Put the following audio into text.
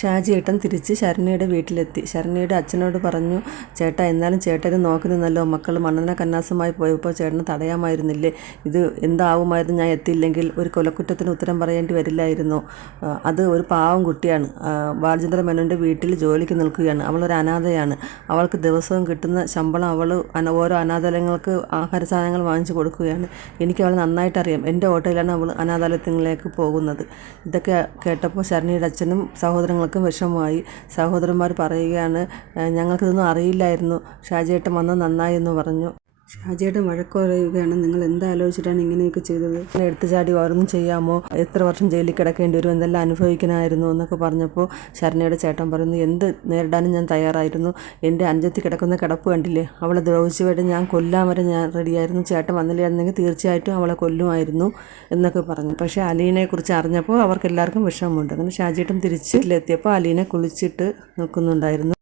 ഷാജിയേട്ടൻ തിരിച്ച് ശരണ്യയുടെ വീട്ടിലെത്തി. ശരണ്യയുടെ അച്ഛനോട് പറഞ്ഞു, ചേട്ടാ എന്നാലും ചേട്ടന് നോക്കി നിന്നല്ലോ, മക്കൾ മണ്ണെണ്ണ കന്നാസമായി പോയപ്പോൾ ചേട്ടന് തടയാമായിരുന്നില്ലേ? ഇത് എന്താവുമായിരുന്നു ഞാൻ എത്തിയില്ലെങ്കിൽ? ഒരു കൊലക്കുറ്റത്തിന് ഉത്തരം പറയേണ്ടി വരില്ലായിരുന്നു. അത് ഒരു പാവം കുട്ടിയാണ്. ബാലചന്ദ്ര മേനോൻ്റെ വീട്ടിൽ ജോലിക്ക് നിൽക്കുകയാണ്. അവളൊരു അനാഥയാണ്. അവൾക്ക് ദിവസവും കിട്ടുന്ന ശമ്പളം അവൾ ഓരോ അനാഥാലയങ്ങൾക്ക് ആഹാര സാധനങ്ങൾ വാങ്ങിച്ചു കൊടുക്കുകയാണ്. എനിക്ക് അവൾ നന്നായിട്ടറിയാം. എൻ്റെ ഓട്ടോയിലാണ് അവൾ അനാഥാലയങ്ങളിലേക്ക് പോകുന്നത്. ഇതൊക്കെ കേട്ടപ്പോൾ ശരണ്യയുടെ അച്ഛനും സഹോദരങ്ങൾക്കും വിഷമമായി. സഹോദരന്മാർ പറയുകയാണ്, ഞങ്ങൾക്കിതൊന്നും അറിയില്ലായിരുന്നു, ഷാജിയേട്ടൻ വന്നത് നന്നായി എന്ന് പറഞ്ഞു. ഷാജിയേട്ടൻ വഴക്ക് പറയുകയാണ്, നിങ്ങൾ എന്താലോചിച്ചിട്ടാണ് ഇങ്ങനെയൊക്കെ ചെയ്തത്? എടുത്തു ചാടി ഓരോന്നും ചെയ്യാമോ? എത്ര വർഷം ജയിലിൽ കിടക്കേണ്ടി വരും, എന്തെല്ലാം അനുഭവിക്കണമായിരുന്നു എന്നൊക്കെ പറഞ്ഞപ്പോൾ ശരണ്യയുടെ ചേട്ടൻ പറയുന്നു, എന്ത് നേരിടാനും ഞാൻ തയ്യാറായിരുന്നു. എൻ്റെ അനുജത്തി കിടക്കുന്ന കിടപ്പ് കണ്ടില്ലേ? അവളെ ദ്രോഹിച്ചുപോയിട്ട് ഞാൻ കൊല്ലാൻ വരെ ഞാൻ റെഡിയായിരുന്നു. ചേട്ടൻ വന്നില്ലായിരുന്നെങ്കിൽ തീർച്ചയായിട്ടും അവളെ കൊല്ലുമായിരുന്നു എന്നൊക്കെ പറഞ്ഞു. പക്ഷേ അലീനയെക്കുറിച്ച് അറിഞ്ഞപ്പോൾ അവർക്ക് എല്ലാവർക്കും വിഷമമുണ്ട്. അങ്ങനെ ഷാജിയേട്ടൻ തിരിച്ചിലെത്തിയപ്പോൾ അലീന കുളിച്ചിട്ട് നിൽക്കുന്നുണ്ടായിരുന്നു.